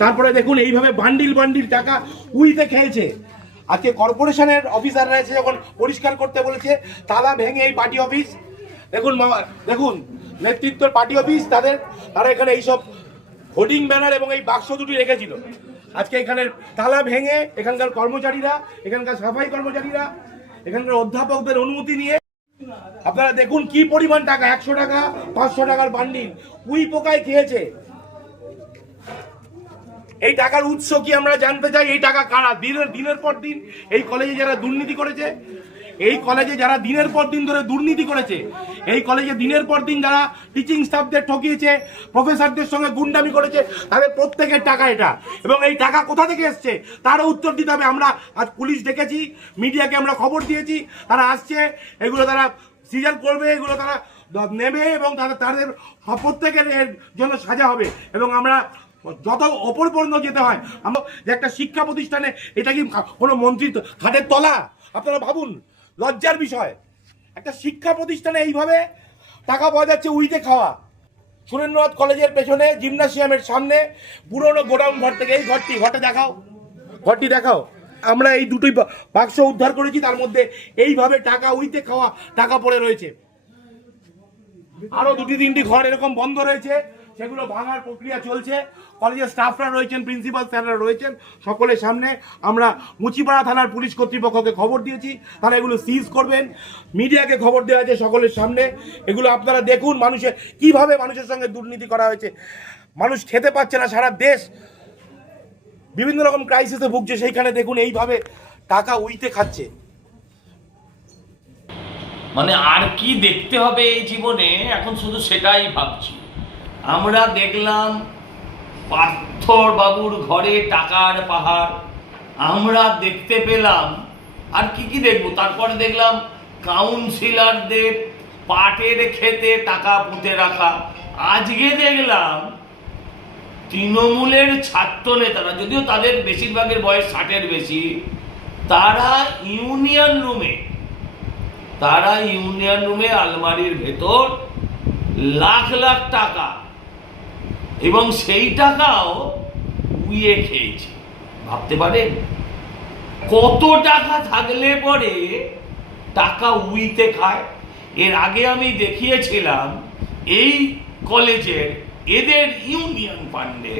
তারপরে দেখুন এইভাবে বান্ডিল বান্ডিল টাকা উইতে খেয়েছে। আজকে কর্পোরেশনের অফিসাররা এসে যখন পরিষ্কার করতে বলেছে, তালা ভেঙে এই পার্টি অফিস, দেখুন দেখুন নেতৃত্বের পার্টি অফিস, তারা এখানে এইসব হোর্ডিং ব্যানার এবং এই বাক্স দুটি রেখেছিল। আজকে এখানের তালা ভেঙে এখানকার কর্মচারীরা, এখানকার সাফাই কর্মচারীরা, এখানকার অধ্যাপকদের অনুমতি নিয়ে আপনারা দেখুন কি পরিমাণ টাকা, 100 টাকা 500 টাকার বান্ডিল উই পোকায় খেয়েছে। এই টাকার উৎস কি আমরা জানতে চাই। এই টাকা কারা? দিনের পর দিন এই কলেজে যারা দুর্নীতি করেছে, এই কলেজে যারা দিনের পর দিন ধরে দুর্নীতি করেছে, এই কলেজে দিনের পর দিন যারা টিচিং স্টাফদের ঠকিয়েছে, প্রফেসরদের সঙ্গে গুন্ডামি করেছে, তাদের প্রত্যেকের টাকা এটা। এবং এই টাকা কোথা থেকে এসছে তারও উত্তর দিতে হবে। আমরা আজ পুলিশ ডেকেছি, মিডিয়াকে আমরা খবর দিয়েছি, তারা আসছে, এগুলো তারা সিজার করবে, এগুলো তারা নেবে এবং তাদের প্রত্যেকের এর জন্য সাজা হবে। এবং আমরা যত ওপর পর্যন্ত যেতে হয়, আমরা যে একটা শিক্ষা প্রতিষ্ঠানে, এটা কি কোনো মন্ত্রীর হাতের তলা? আপনারা ভাবুন, লজ্জার বিষয়। একটা শিক্ষা প্রতিষ্ঠানে এইভাবে টাকা পাওয়া যাচ্ছে উইতে খাওয়া। সুরেন্দ্রনাথ কলেজের পেছনে জিমনাসিয়ামের সামনে পুরনো গোডাউন ঘর থেকে, এই ঘরটি দেখাও। আমরা এই দুটোই বাক্স উদ্ধার করেছি, তার মধ্যে এইভাবে টাকা উইতে খাওয়া টাকা পড়ে রয়েছে। আরো 2-3টি ঘর এরকম বন্ধ রয়েছে, সেগুলো ভাঙার প্রক্রিয়া চলছে। কলেজের স্টাফরা রয়েছেন, প্রিন্সিপাল স্যাররা রয়েছেন, সকলের সামনে আমরা মুচিপাড়া থানার পুলিশ কর্তৃপক্ষকে খবর দিয়েছি, তারা এগুলো সিজ করবেন। মিডিয়াকে খবর দেওয়া হয়েছে সকলের সামনে। এগুলো আপনারা দেখুন কিভাবে মানুষের সঙ্গে দুর্নীতি করা হয়েছে। মানুষ খেতে পাচ্ছে না, সারা দেশ বিভিন্ন রকম ক্রাইসিসে ভুগছে, সেইখানে দেখুন এইভাবে টাকা উইতে খাচ্ছে। মানে আর কি দেখতে হবে এই জীবনে, এখন শুধু সেটাই ভাবছি। আমরা দেখলাম পার্থর বাবুর ঘরে টাকার পাহাড়, আমরা দেখতে পেলাম। আর কি দেখবো? তারপরে দেখলাম কাউন্সিলরদের পাটের খেতে টাকা পুঁতে রাখা। আজকে দেখলাম তৃণমূলের ছাত্র নেতারা, যদিও তাদের বেশিরভাগের বয়স 60-এর বেশি, তারা ইউনিয়ন রুমে আলমারির ভেতর লাখ লাখ টাকা, এবং সেই টাকাও উইয়ে খেয়েছে। ভাবতে পারেন কত টাকা থাকলে পরে টাকা উইতে খায়। এর আগে আমি দেখিয়েছিলাম এই কলেজের, এদের ইউনিয়ন ফান্ডে,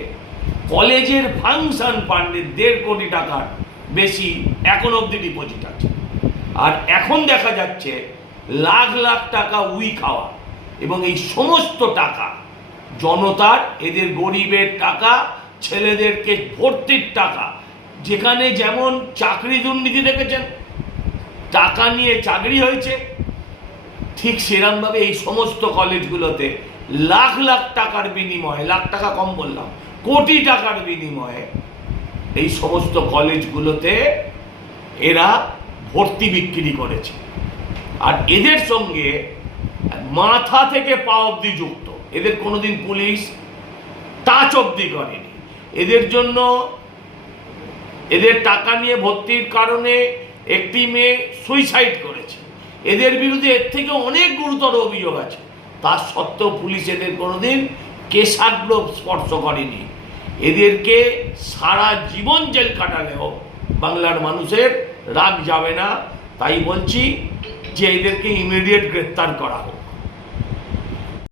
কলেজের ফাংশন ফান্ডে 1.5 কোটি টাকার বেশি এখন অবধি ডিপোজিট আছে। আর এখন দেখা যাচ্ছে লাখ লাখ টাকা উই খাওয়া। এবং এই সমস্ত টাকা জনতার, এদের গরিবের টাকা, ছেলেদেরকে ভর্তির টাকা। যেখানে যেমন চাকরি দুর্নীতি দেখেছেন, টাকা নিয়ে চাকরি হয়েছে, ঠিক সেরকমভাবে এই সমস্ত কলেজগুলোতে লাখ লাখ টাকার বিনিময়ে, লাখ টাকা কম বললাম, কোটি টাকার বিনিময়ে এই সমস্ত কলেজগুলোতে এরা ভর্তি বিক্রি করেছে। আর এদের সঙ্গে মাথা থেকে পা অবধি যুক্ত। এদের কোনোদিন পুলিশ টাচ অবধি করেনি। এদের জন্য, এদের টাকা নিয়ে ভর্তির কারণে একটি মেয়ে সুইসাইড করেছে। এদের বিরুদ্ধে এর থেকে অনেক গুরুতর অভিযোগ আছে। তার সত্ত্বেও পুলিশ এদের কোনোদিন কেশাগ্র স্পর্শ করেনি। এদেরকে সারা জীবন জেল কাটালেও বাংলার মানুষের রাগ যাবে না। তাই বলছি যে এদেরকে ইমিডিয়েট গ্রেফতার করা হোক।